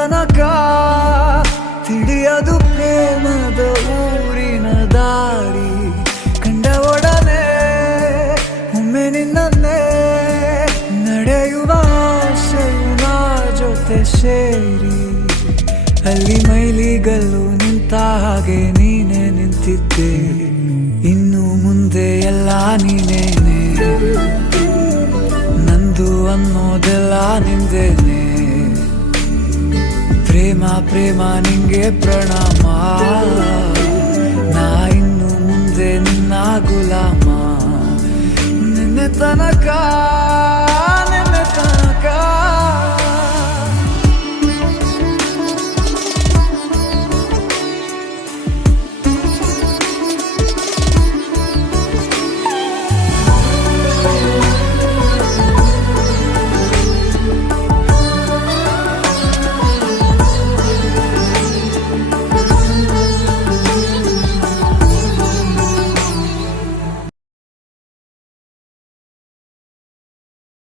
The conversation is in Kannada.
ತನಕ ತಿಳಿಯದು ಪ್ರೇಮದ ಊರಿನ ದಾರಿ. ಕಂಡ ಒಡನೆ ಒಮ್ಮೆ ನಿನ್ನೇ ನಡೆಯುವ ಆಸೆಯು ನಾ ಜೊತೆ ಸೇರಿ. ಅಲ್ಲಿ ಮೈಲಿಗಲ್ಲು ನಿಂತ ಹಾಗೆ ನೀನೆ ನಿಂತಿದ್ದೆ, ಇನ್ನು ಮುಂದೆ ಎಲ್ಲ ನೀನೇನೆ. ನಂದು ಅನ್ನೋದೆಲ್ಲ ನಿಂದೇನೆ. ಪ್ರೇಮ ಪ್ರೇಮ ನಿಂಗೆ ಪ್ರಣಾಮ, ನಾ ಇನ್ನು ಮುಂದೆ ನಿನ್ನ ಗುಲಾಮ. ನಿನ್ನೆ ತನಕ